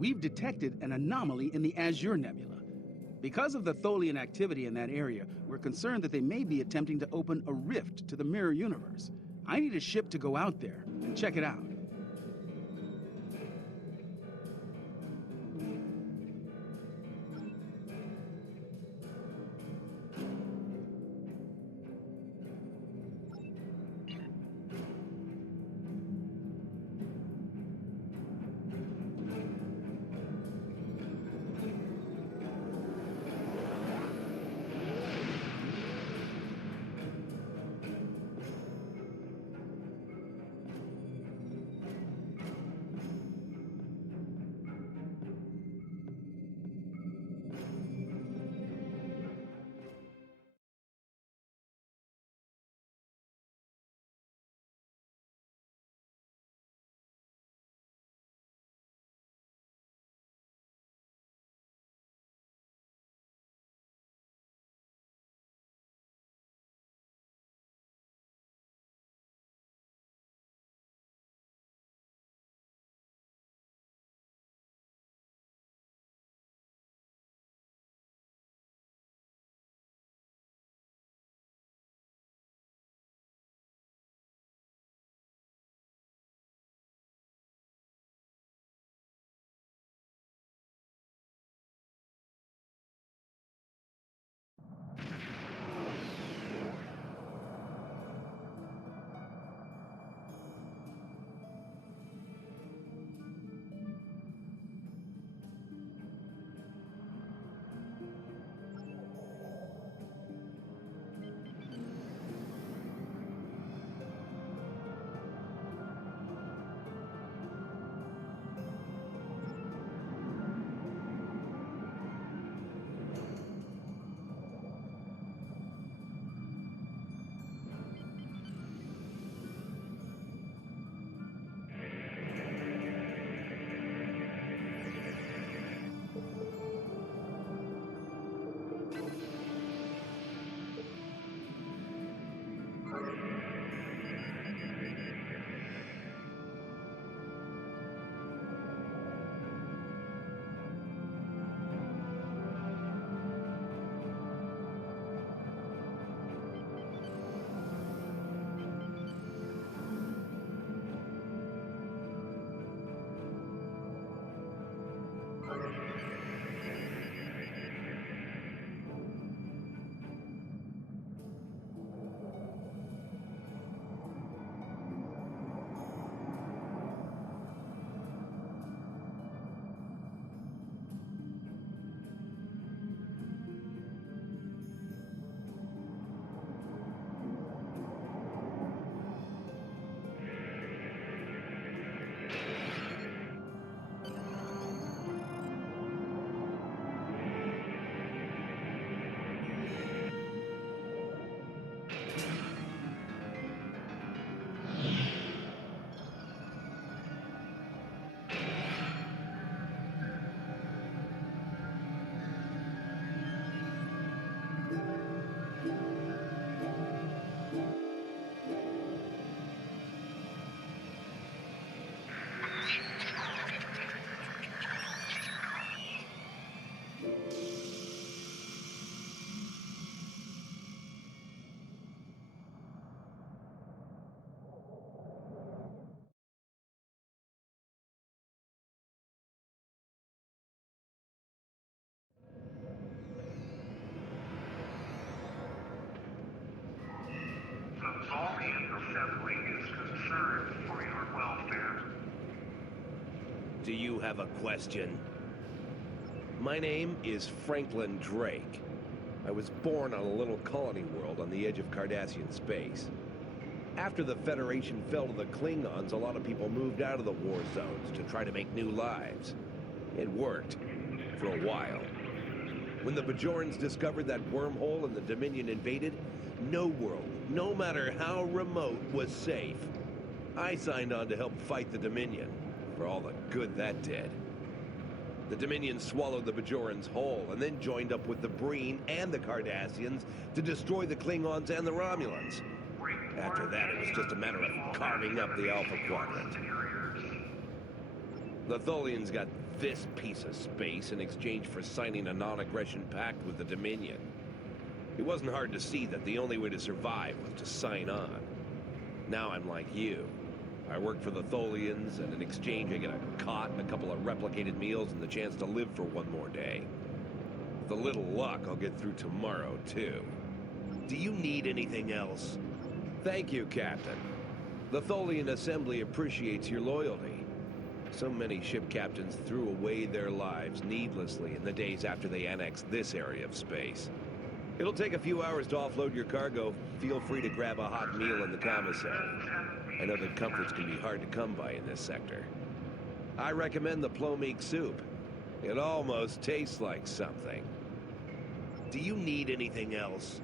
we've detected an anomaly in the Azure Nebula. Because of the Tholian activity in that area, we're concerned that they may be attempting to open a rift to the mirror universe. I need a ship to go out there and check it out. The Tholian assembly is concerned for your welfare. Do you have a question? My name is Franklin Drake. I was born on a little colony world on the edge of Cardassian space. After the Federation fell to the Klingons, a lot of people moved out of the war zones to try to make new lives. It worked. For a while. When the Bajorans discovered that wormhole and the Dominion invaded, no world, no matter how remote, was safe. I signed on to help fight the Dominion, for all the good that did. The Dominion swallowed the Bajorans whole, and then joined up with the Breen and the Cardassians to destroy the Klingons and the Romulans. After that, it was just a matter of carving up the Alpha Quadrant. The Tholians got this piece of space in exchange for signing a non-aggression pact with the Dominion. It wasn't hard to see that the only way to survive was to sign on. Now I'm like you. I work for the Tholians, and in exchange I get a cot, a couple of replicated meals, and the chance to live for one more day. With a little luck, I'll get through tomorrow, too. Do you need anything else? Thank you, Captain. The Tholian Assembly appreciates your loyalty. So many ship captains threw away their lives needlessly in the days after they annexed this area of space. It'll take a few hours to offload your cargo. Feel free to grab a hot meal in the commissary. I know that comforts can be hard to come by in this sector. I recommend the plomeek soup. It almost tastes like something. Do you need anything else?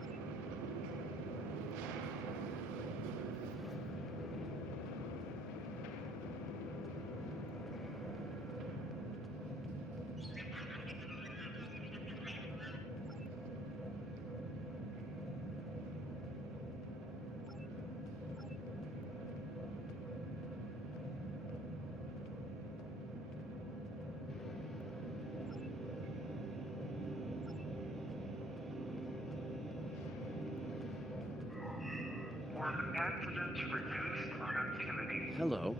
Accidents reduced on activity. Hello.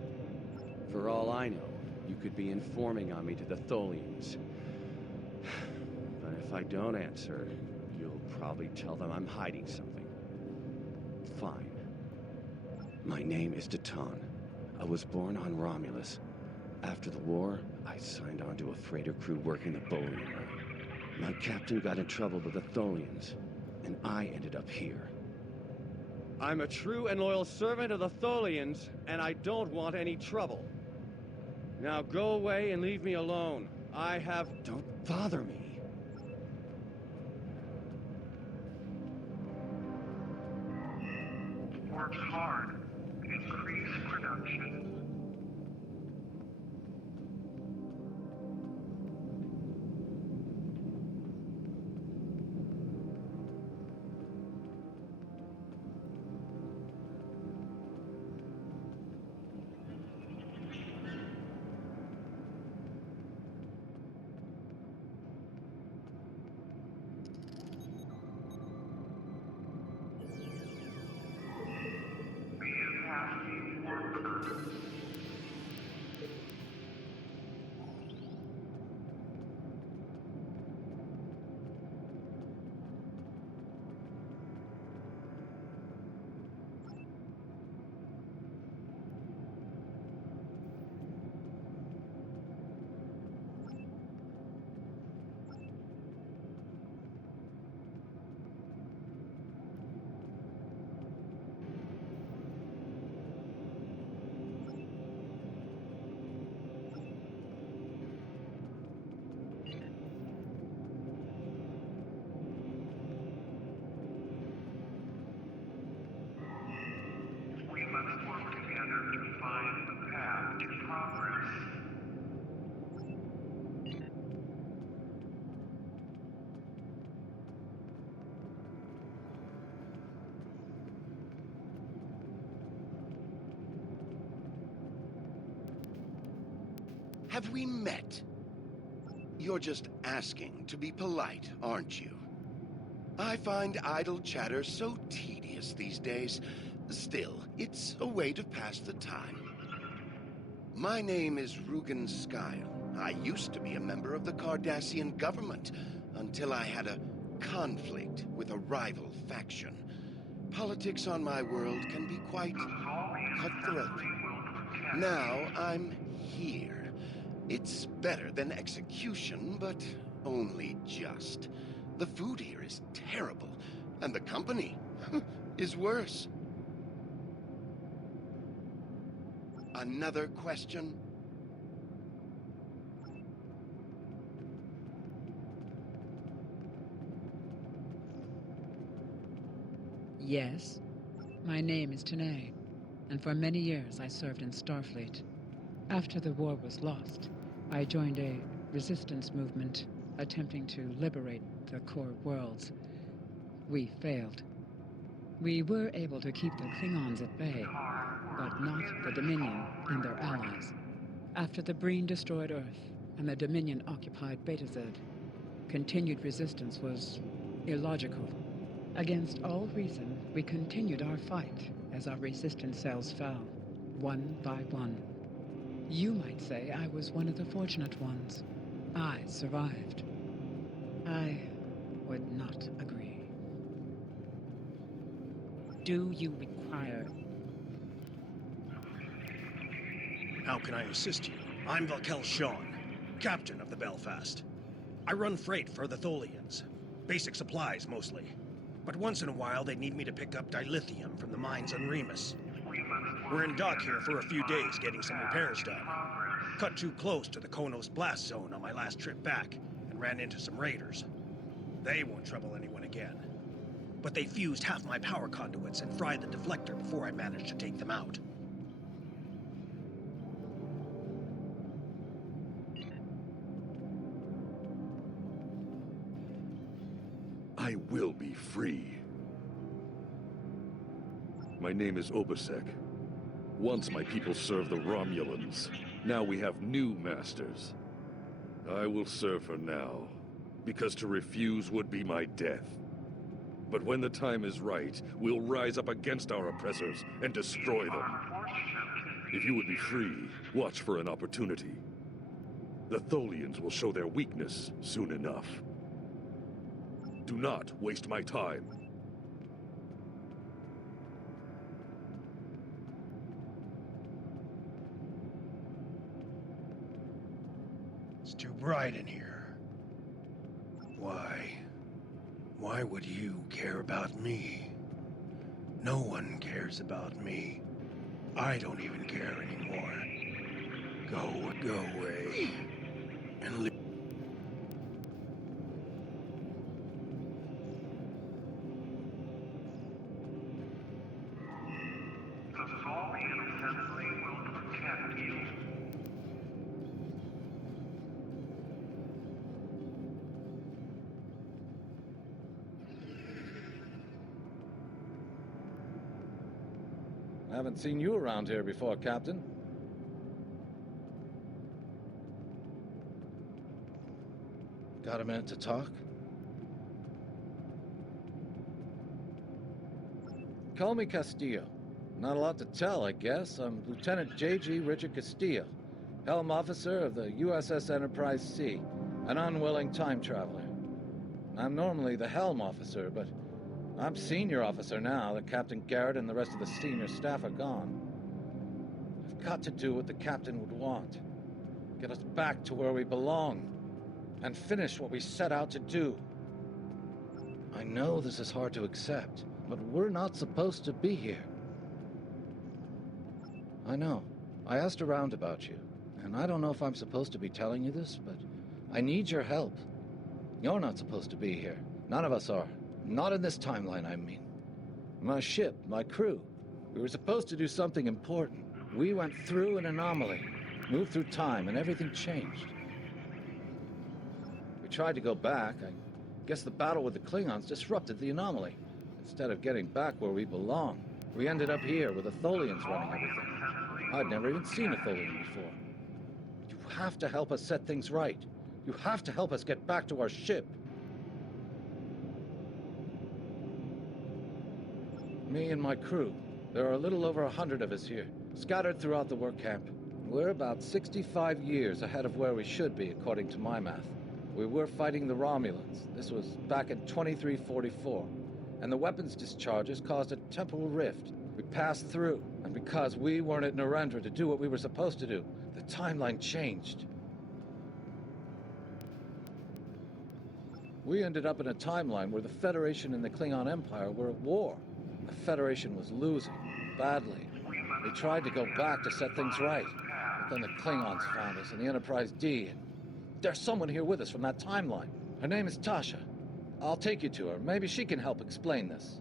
For all I know, you could be informing on me to the Tholians. But if I don't answer, you'll probably tell them I'm hiding something. Fine. My name is Deton. I was born on Romulus. After the war, I signed on to a freighter crew working the bowling line. My captain got in trouble with the Tholians, and I ended up here. I'm a true and loyal servant of the Tholians, and I don't want any trouble. Now go away and leave me alone. Don't bother me. Works hard. Increase production. Let's work together to find the path to progress. Have we met? You're just asking to be polite, aren't you? I find idle chatter so tedious these days. Still, it's a way to pass the time. My name is Rugen Skyle. I used to be a member of the Cardassian government until I had a conflict with a rival faction. Politics on my world can be quite cutthroat. Now I'm here. It's better than execution, but only just. The food here is terrible, and the company is worse. Another question? Yes. My name is Tanae, and for many years I served in Starfleet. After the war was lost, I joined a resistance movement attempting to liberate the core worlds. We failed. We were able to keep the Klingons at bay, but not the Dominion and their allies. After the Breen destroyed Earth and the Dominion occupied Beta Z, continued resistance was illogical. Against all reason, we continued our fight as our resistance cells fell, one by one. You might say I was one of the fortunate ones. I survived. I would not agree. Do you require... How can I assist you? I'm Valkel Shawn, captain of the Belfast. I run freight for the Tholians. Basic supplies, mostly. But once in a while, they need me to pick up dilithium from the mines on Remus. We're in dock here for a few days getting some repairs done. Cut too close to the Konos blast zone on my last trip back and ran into some raiders. They won't trouble anyone again. But they fused half my power conduits and fried the deflector before I managed to take them out. I will be free. My name is Obasek. Once my people served the Romulans. Now we have new masters. I will serve for now, because to refuse would be my death. But when the time is right, we'll rise up against our oppressors and destroy them. If you would be free, watch for an opportunity. The Tholians will show their weakness soon enough. Do not waste my time. It's too bright in here. Why? Why would you care about me? No one cares about me. I don't even care anymore. Go away. And leave. The Tholian assembly will protect you. I haven't seen you around here before, Captain. Got a minute to talk? Call me Castillo. Not a lot to tell, I guess. I'm Lieutenant J.G. Richard Castillo, Helm Officer of the USS Enterprise C, an unwilling time traveler. I'm normally the Helm Officer, but I'm Senior Officer now that Captain Garrett and the rest of the senior staff are gone. I've got to do what the Captain would want. Get us back to where we belong. And finish what we set out to do. I know this is hard to accept, but we're not supposed to be here. I know. I asked around about you, and I don't know if I'm supposed to be telling you this, but I need your help. You're not supposed to be here. None of us are. Not in this timeline, I mean. My ship, my crew. We were supposed to do something important. We went through an anomaly, moved through time, and everything changed. We tried to go back. I guess the battle with the Klingons disrupted the anomaly. Instead of getting back where we belong, we ended up here with the Tholians running everything. I'd never even seen a Tholian before. You have to help us set things right. You have to help us get back to our ship. Me and my crew. There are a little over 100 of us here, scattered throughout the work camp. We're about 65 years ahead of where we should be, according to my math. We were fighting the Romulans. This was back in 2344. And the weapons discharges caused a temporal rift. We passed through, and because we weren't at Narendra to do what we were supposed to do, the timeline changed. We ended up in a timeline where the Federation and the Klingon Empire were at war. The Federation was losing, badly. We tried to go back to set things right, but then the Klingons found us in the Enterprise D, and there's someone here with us from that timeline. Her name is Tasha. I'll take you to her. Maybe she can help explain this.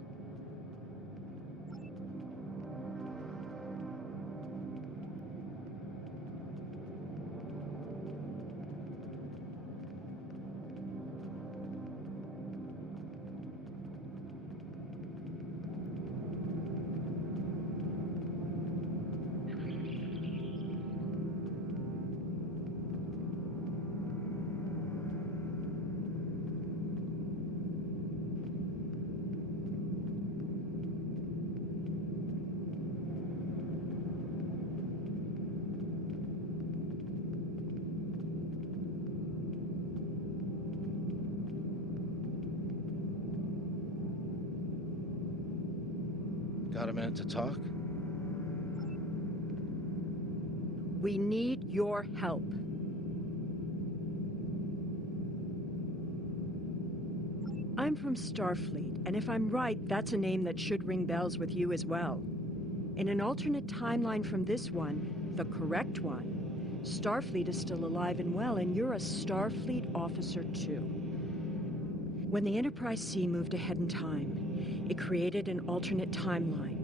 Got a minute to talk? We need your help. I'm from Starfleet, and if I'm right, that's a name that should ring bells with you as well. In an alternate timeline from this one, the correct one, Starfleet is still alive and well, and you're a Starfleet officer too. When the Enterprise C moved ahead in time, it created an alternate timeline,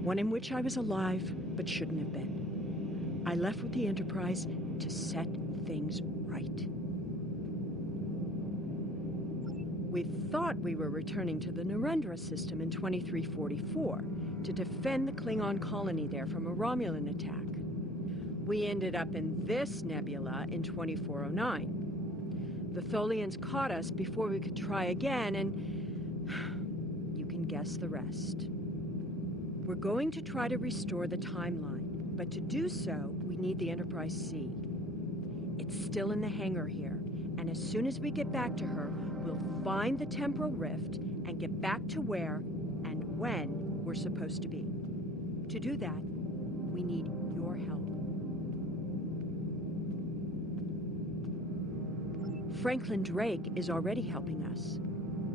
one in which I was alive but shouldn't have been. I left with the Enterprise to set things right. We thought we were returning to the Narendra system in 2344 to defend the Klingon colony there from a Romulan attack. We ended up in this nebula in 2409. The Tholians caught us before we could try again, and you can guess the rest. We're going to try to restore the timeline, but to do so, we need the Enterprise C. It's still in the hangar here, and as soon as we get back to her, we'll find the temporal rift and get back to where and when we're supposed to be. To do that, we need your help. Franklin Drake is already helping us.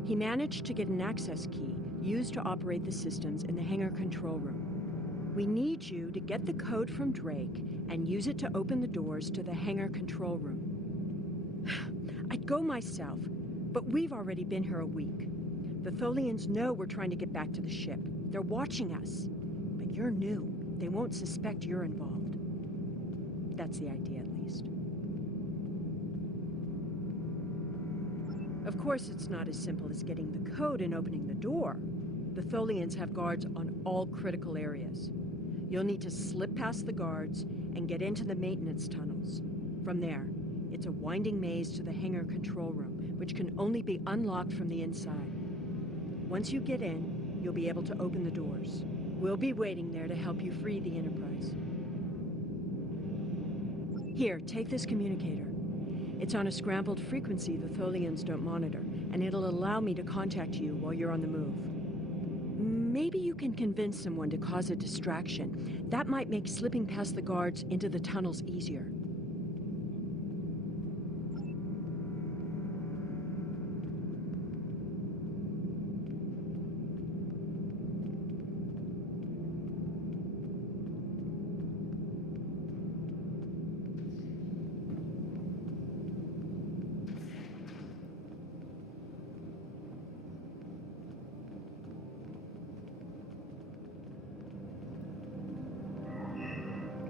He managed to get an access key used to operate the systems in the hangar control room. We need you to get the code from Drake and use it to open the doors to the hangar control room. I'd go myself, but we've already been here a week. The Tholians know we're trying to get back to the ship. They're watching us. But you're new. They won't suspect you're involved. That's the idea, at least. Of course, it's not as simple as getting the code and opening the door. The Tholians have guards on all critical areas. You'll need to slip past the guards and get into the maintenance tunnels. From there, it's a winding maze to the hangar control room, which can only be unlocked from the inside. Once you get in, you'll be able to open the doors. We'll be waiting there to help you free the Enterprise. Here, take this communicator. It's on a scrambled frequency the Tholians don't monitor, and it'll allow me to contact you while you're on the move. Maybe you can convince someone to cause a distraction. That might make slipping past the guards into the tunnels easier.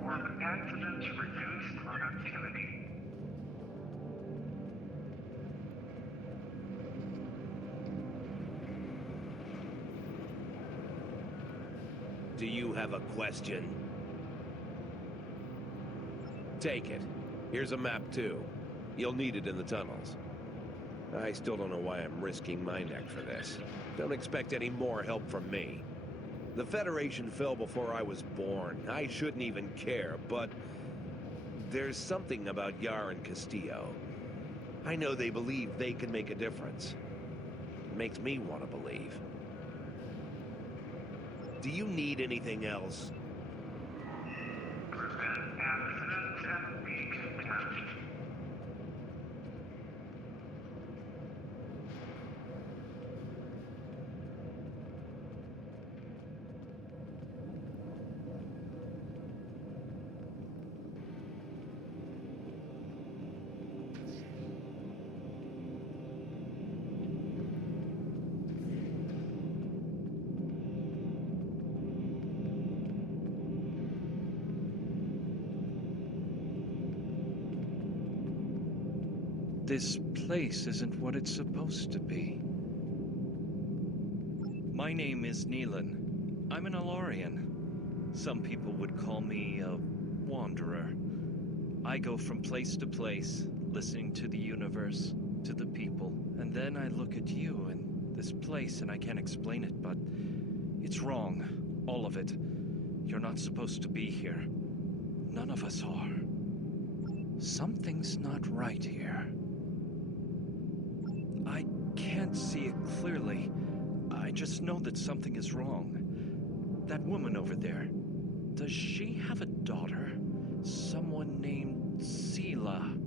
Were accidents reduced on activity? Do you have a question? Take it. Here's a map, too. You'll need it in the tunnels. I still don't know why I'm risking my neck for this. Don't expect any more help from me. The Federation fell before I was born. I shouldn't even care, but there's something about Yar and Castillo. I know they believe they can make a difference. It makes me want to believe. Do you need anything else? Prevent accidents and be content. This place isn't what it's supposed to be. My name is Neelan. I'm an Alorian. Some people would call me a wanderer. I go from place to place, listening to the universe, to the people, and then I look at you and this place and I can't explain it, but it's wrong. All of it. You're not supposed to be here. None of us are. Something's not right here. I can't see it clearly. I just know that something is wrong. That woman over there. Does she have a daughter? Someone named Sela.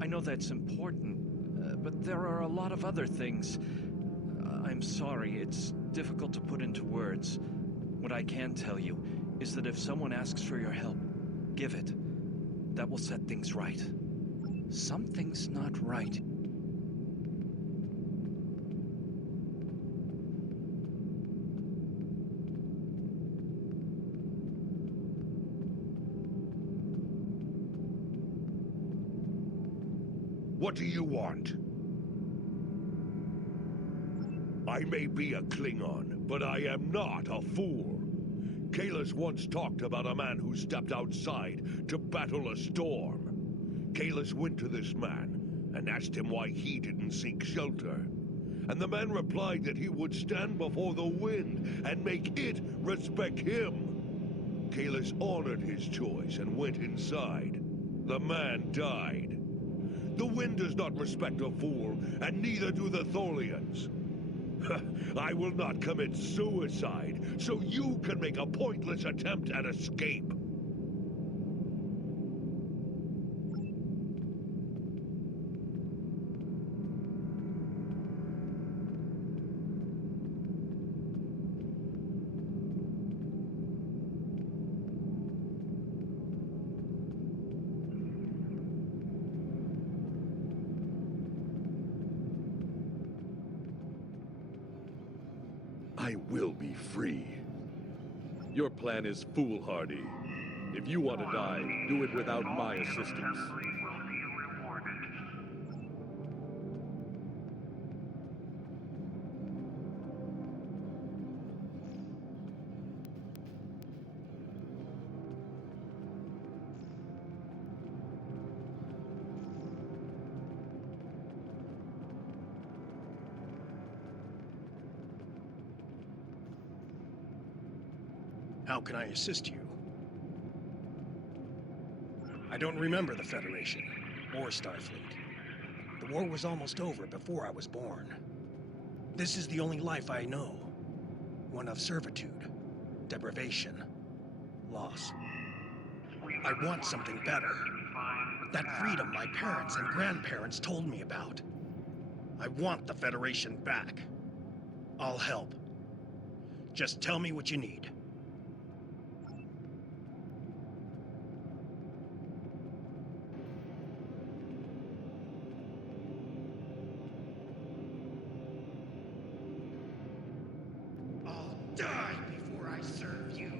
I know that's important, but there are a lot of other things. I'm sorry, it's difficult to put into words. What I can tell you is that if someone asks for your help, give it. That will set things right. Something's not right. What do you want? I may be a Klingon, but I am not a fool. Kahless once talked about a man who stepped outside to battle a storm. Kahless went to this man and asked him why he didn't seek shelter. And the man replied that he would stand before the wind and make it respect him. Kahless honored his choice and went inside. The man died. The wind does not respect a fool, and neither do the Tholians. I will not commit suicide, so you can make a pointless attempt at escape. I will be free. Your plan is foolhardy. If you want to die, do it without my assistance. Assembly will be rewarded. How can I assist you? I don't remember the Federation, or Starfleet. The war was almost over before I was born. This is the only life I know. One of servitude, deprivation, loss. I want something better. That freedom my parents and grandparents told me about. I want the Federation back. I'll help. Just tell me what you need. Die before I serve you.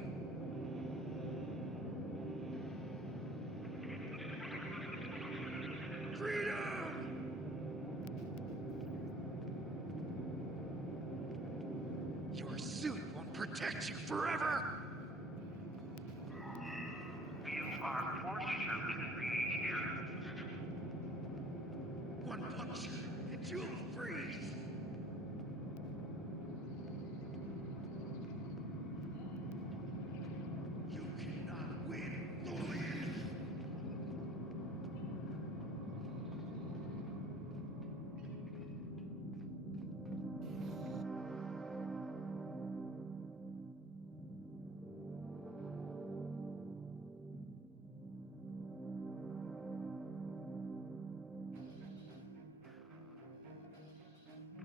Freedom! Your suit won't protect you forever! You are fortunate to be here. One puncture, and you'll freeze! You cannot win, Tholian!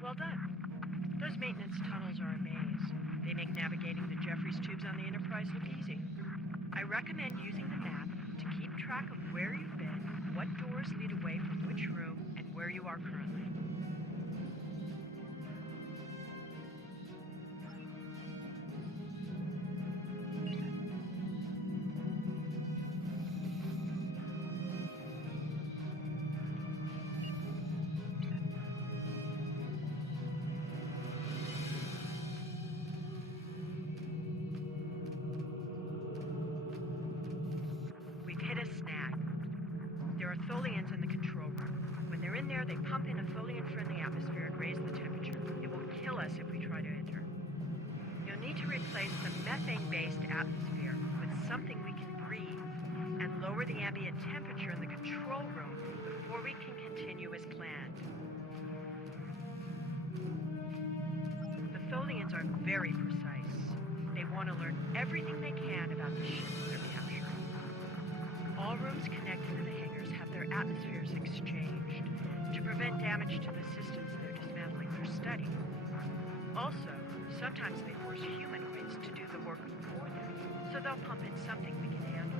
Well done. Those maintenance tunnels are a maze. They make navigating the Jeffries tubes on the Enterprise look easy. I recommend using the map to keep track of where you've been, what doors lead away from which room, and where you are currently. We've hit a snag. There are Tholians in the control room. When they're in there, they pump in a Tholian-friendly atmosphere and raise the temperature. It will kill us if we try to enter. You'll need to replace the methane-based atmosphere with something we can breathe and lower the ambient temperature in the control room before we can continue as planned. The Tholians are very precise. They want to learn everything they can about the ships they're capturing. All rooms connected to the hangars have their atmospheres exchanged to prevent damage to the systems they're dismantling for study. Also, sometimes they force humanoids to do the work for them, so they'll pump in something we can handle.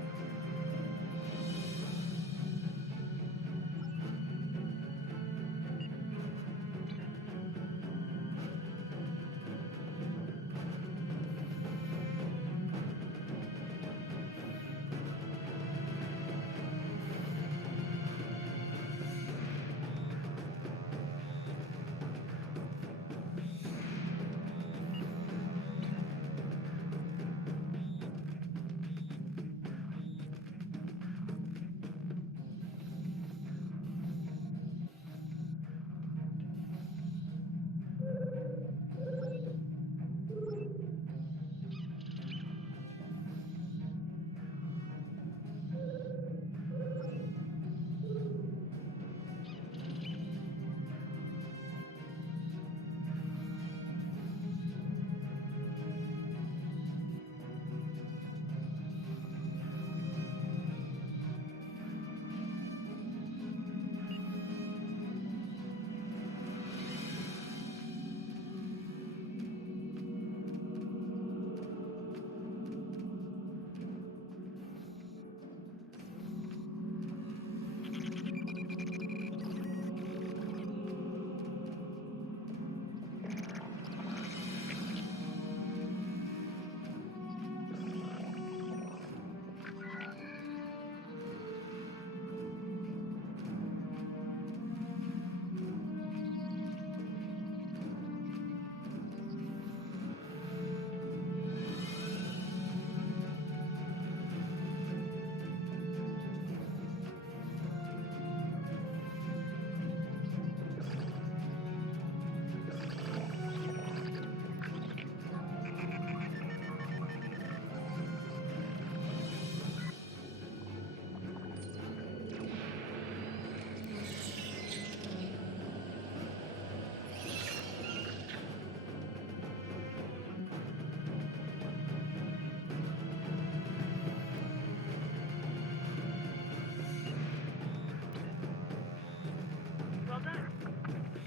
Well done.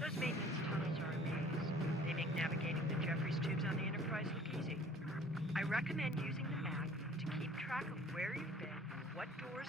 Those maintenance tunnels are a maze. They make navigating the Jeffries tubes on the Enterprise look easy. I recommend using the map to keep track of where you've been, what doors...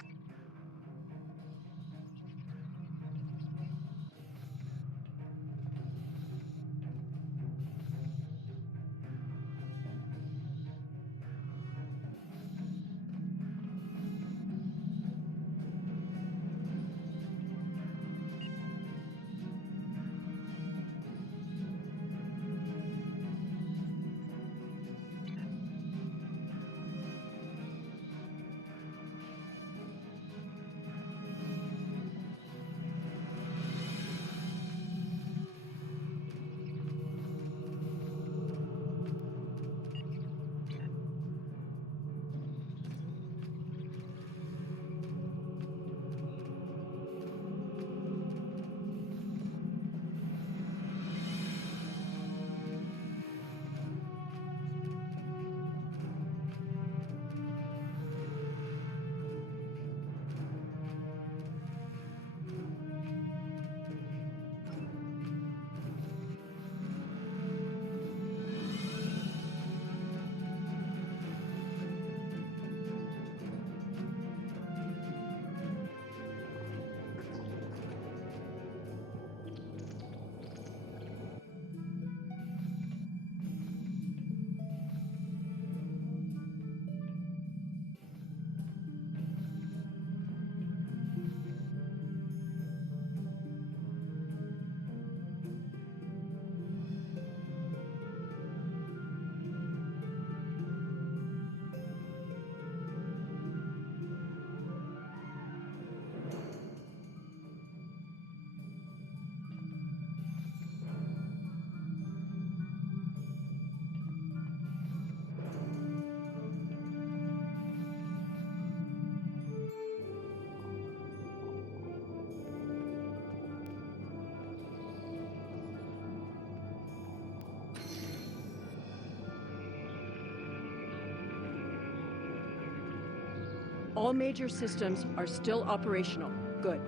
All major systems are still operational. Good.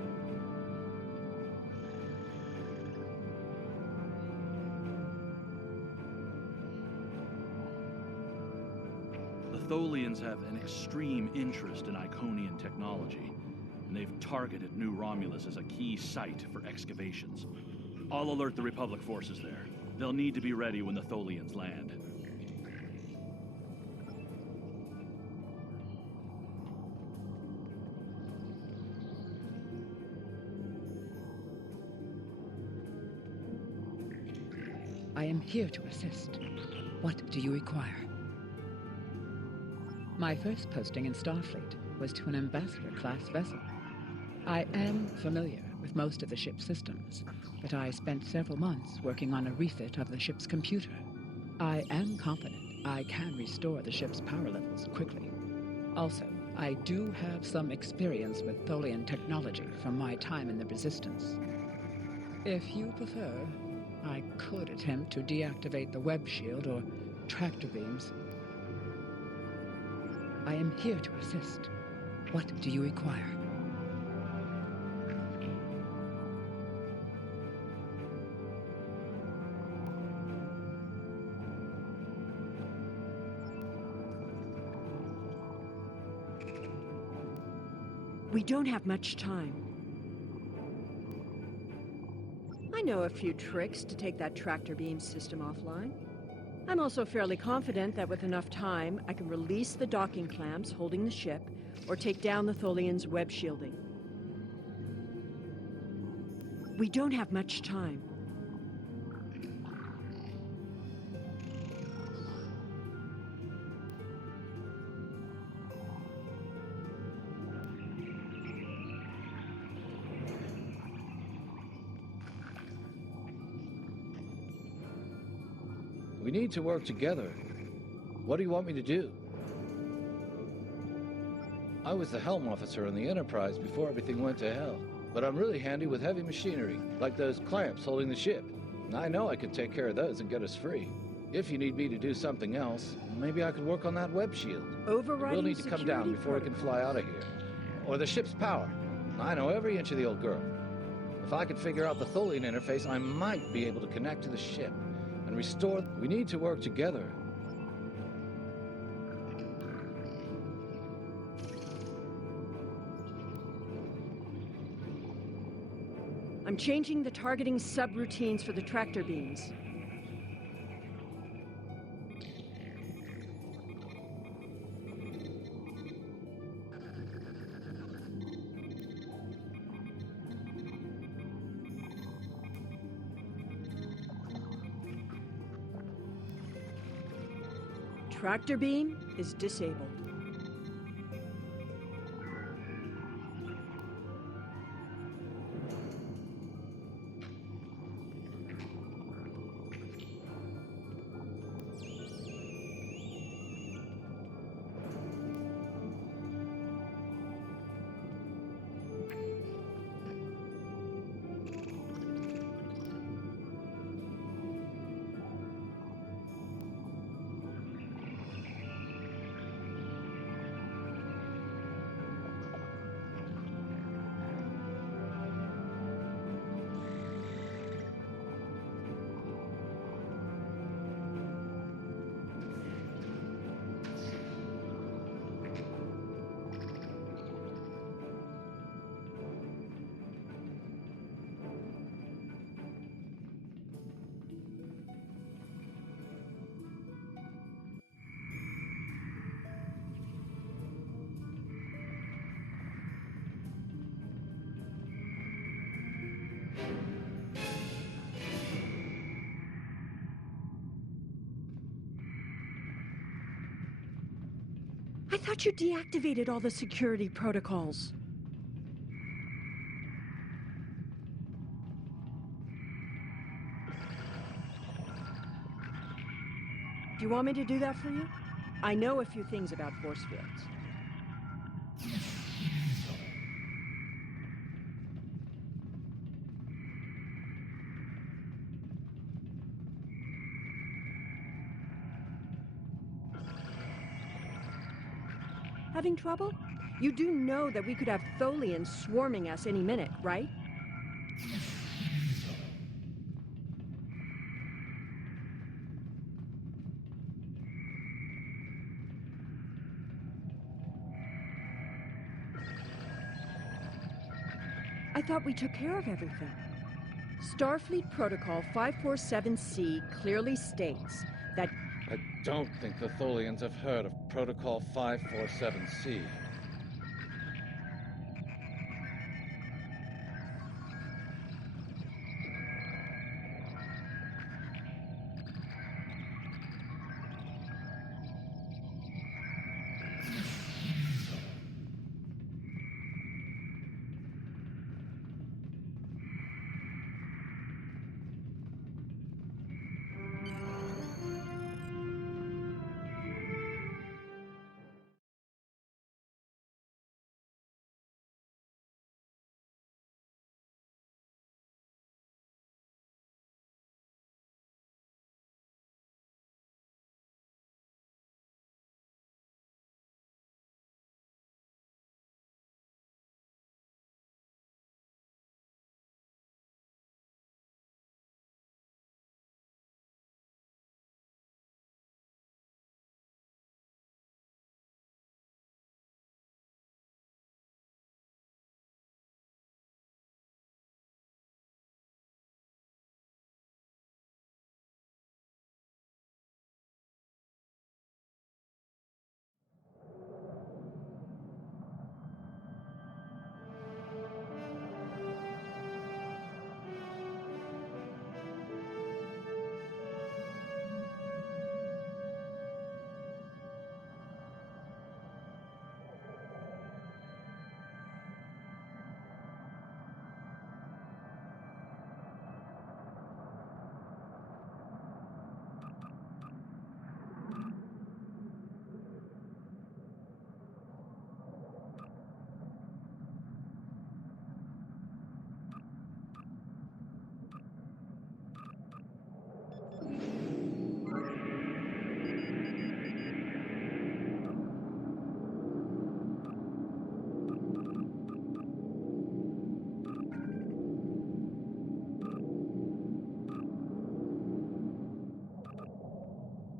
The Tholians have an extreme interest in Iconian technology, and they've targeted New Romulus as a key site for excavations. I'll alert the Republic forces there. They'll need to be ready when the Tholians land. I am here to assist. What do you require? My first posting in Starfleet was to an ambassador-class vessel. I am familiar with most of the ship's systems, but I spent several months working on a refit of the ship's computer. I am confident I can restore the ship's power levels quickly. Also, I do have some experience with Tholian technology from my time in the Resistance. If you prefer, I could attempt to deactivate the web shield or tractor beams. I am here to assist. What do you require? We don't have much time. I know a few tricks to take that tractor beam system offline. I'm also fairly confident that with enough time, I can release the docking clamps holding the ship or take down the Tholian's web shielding. We don't have much time. We need to work together. What do you want me to do? I was the helm officer on the Enterprise before everything went to hell. But I'm really handy with heavy machinery, like those clamps holding the ship. I know I can take care of those and get us free. If you need me to do something else, maybe I could work on that web shield. Overriding We'll need to come down before we can fly out of here. Or the ship's power. I know every inch of the old girl. If I could figure out the Tholian interface, I might be able to connect to the ship and restore... We need to work together. I'm changing the targeting subroutines for the tractor beams. Tractor beam is disabled. I thought you deactivated all the security protocols. Do you want me to do that for you? I know a few things about force fields. Having trouble? You do know that we could have Tholians swarming us any minute, right? I thought we took care of everything. Starfleet Protocol 547C clearly states that... I don't think the Tholians have heard of Protocol 547C.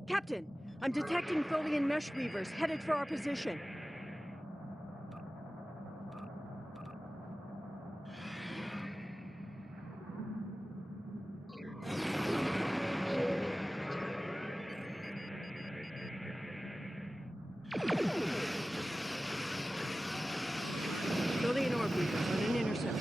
Captain, I'm detecting Tholian mesh weavers headed for our position. Tholian orb weavers on an intercept.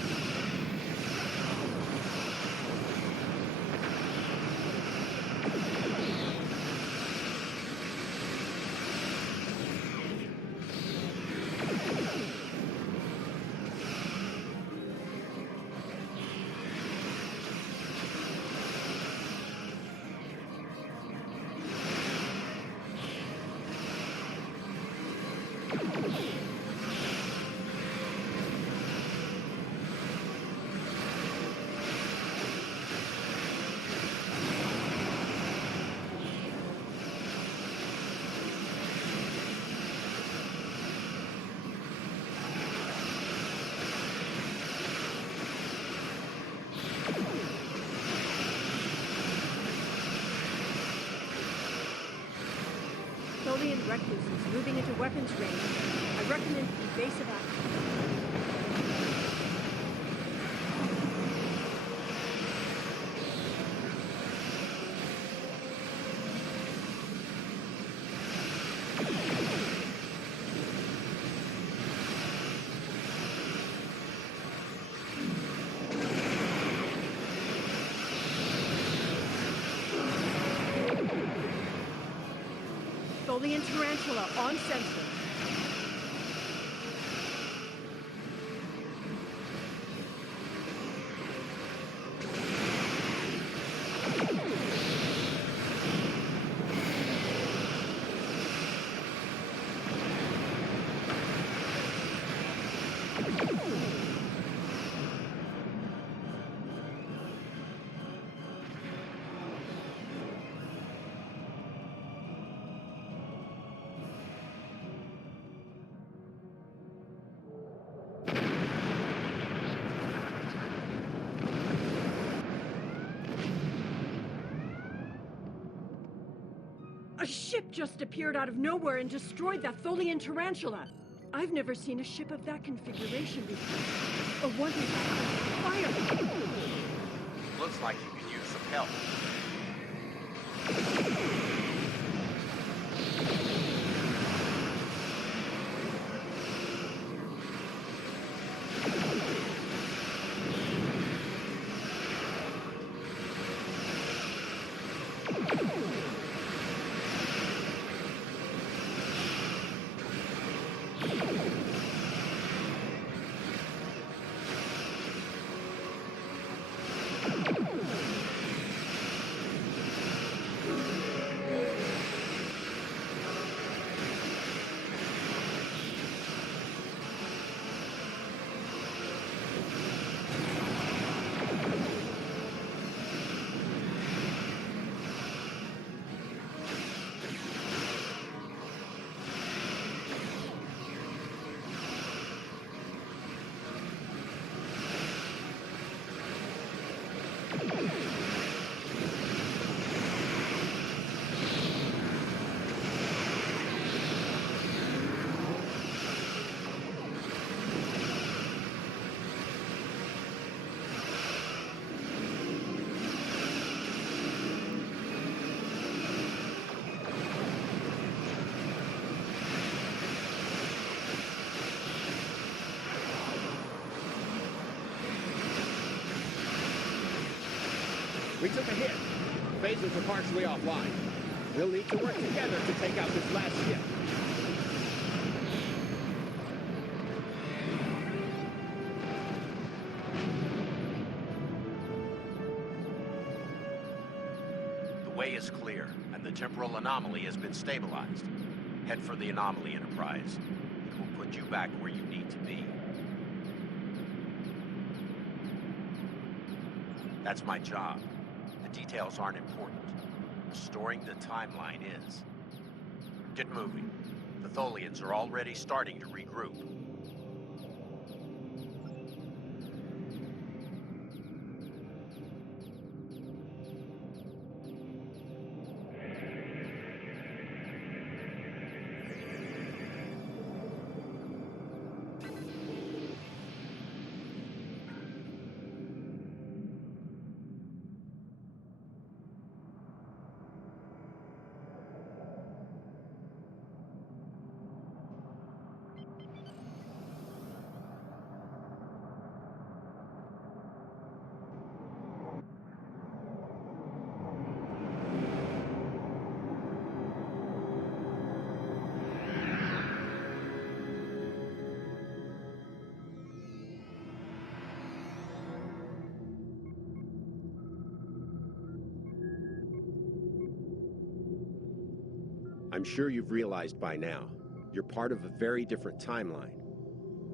Tholian recluses moving into weapons range. I recommend evasive action. Tholian tarantula on sensor. A ship just appeared out of nowhere and destroyed that Tholian tarantula. I've never seen a ship of that configuration before. Or one that fire. Looks like you could use some help. We took a hit. Phasers are partially offline. We'll need to work together to take out this last ship. The way is clear, and the temporal anomaly has been stabilized. Head for the anomaly, Enterprise. It will put you back where you need to be. That's my job. The details aren't important. Restoring the timeline is. Get moving. The Tholians are already starting to regroup. I'm sure you've realized by now, you're part of a very different timeline.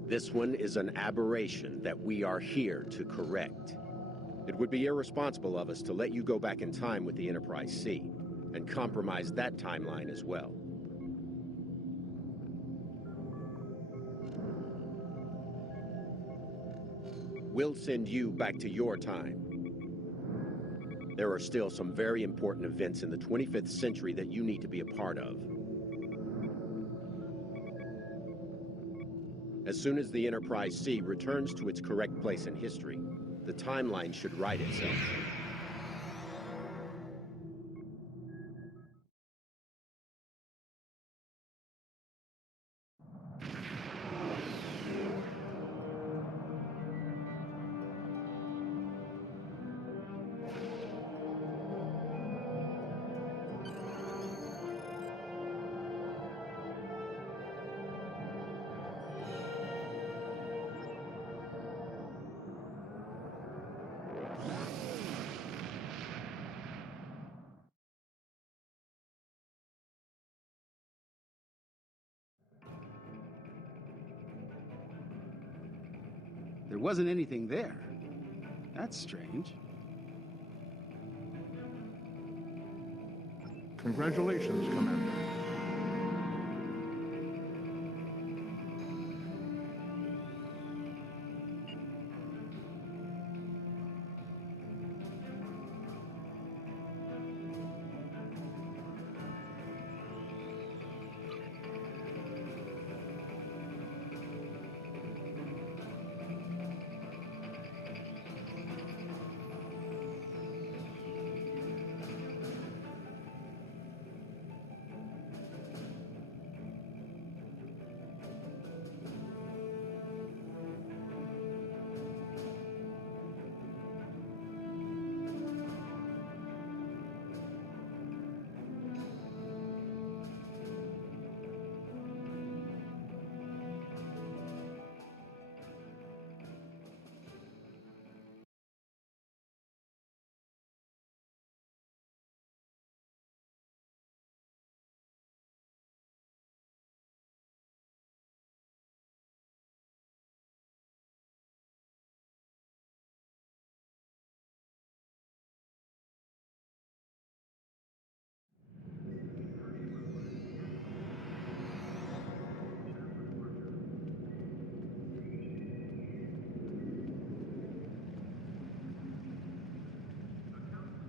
This one is an aberration that we are here to correct. It would be irresponsible of us to let you go back in time with the Enterprise C, and compromise that timeline as well. We'll send you back to your time. There are still some very important events in the 25th century that you need to be a part of. As soon as the Enterprise C returns to its correct place in history, the timeline should right itself. There wasn't anything there. That's strange. Congratulations, Commander.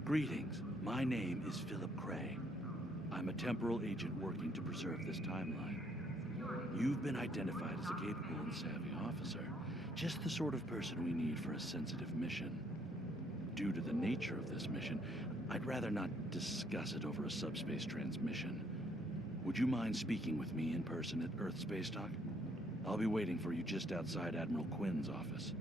Greetings. My name is Philip Cray. I'm a temporal agent working to preserve this timeline. You've been identified as a capable and savvy officer. Just the sort of person we need for a sensitive mission. Due to the nature of this mission, I'd rather not discuss it over a subspace transmission. Would you mind speaking with me in person at Earth Space Talk? I'll be waiting for you just outside Admiral Quinn's office.